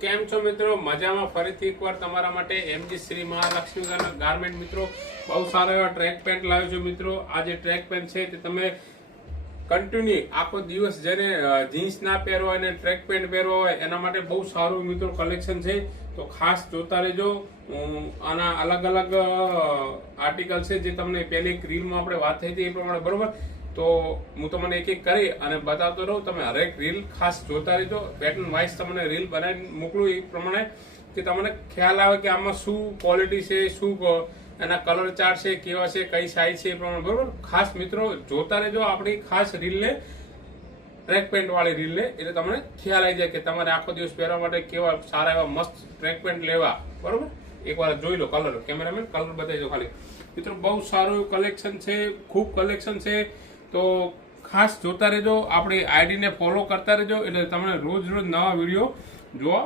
કેમ છો મિત્રો? મજામાં? ફરીથી એકવાર તમારા માટે એમજી શ્રી મહાલક્ષ્મી ગાર્મેન્ટ મિત્રો બહુ સારા એવા ટ્રેક પેન્ટ લાવ્યો છું મિત્રો. આ જે ટ્રેક પેન્ટ છે તે તમે કન્ટિન્યુ આખો દિવસ જેને જીન્સ ના પહેરવા હોય અને ટ્રેક પેન્ટ પહેરવા હોય એના માટે બહુ સારું મિત્રો કલેક્શન છે. તો ખાસ જોતા રહેજો. આના અલગ અલગ આર્ટિકલ છે જે તમને પહેલી એક રીલમાં આપણે વાત થઈ હતી એ પ્રમાણે, બરોબર? તો હું તમને એક એક કરી અને બતાવતો રહું. તમે હરેક રીલ ખાસ જોતા રહેજો. પેટર્ન વાઇઝ તમને રીલ બનાવીને મોકલું એ પ્રમાણે કે તમને ખ્યાલ આવે કે આમાં શું ક્વોલિટી છે, શું એના કલર ચાર્ટ છે, કેવા છે, કઈ સાઇઝ છે એ પ્રમાણે, બરોબર? ખાસ મિત્રો જોતા રહેજો આપણી ખાસ રીલને, ટ્રેક પેન્ટ વાળી રીલને, એટલે તમને ખ્યાલ આવી જાય કે તમારે આખો દિવસ પહેરવા માટે કેવા સારા એવા મસ્ત ટ્રેક પેન્ટ લેવા, બરોબર? એકવાર જોઈ લો કલર, કેમેરામેન કલર બતાવી દો ખાલી. મિત્રો બહુ સારું કલેક્શન છે, ખૂબ કલેક્શન છે. તો ખાસ જોતા રહેજો, આપણી આઈડીને ફોલો કરતા રહેજો એટલે તમને રોજ રોજ નવા વિડીયો જોવા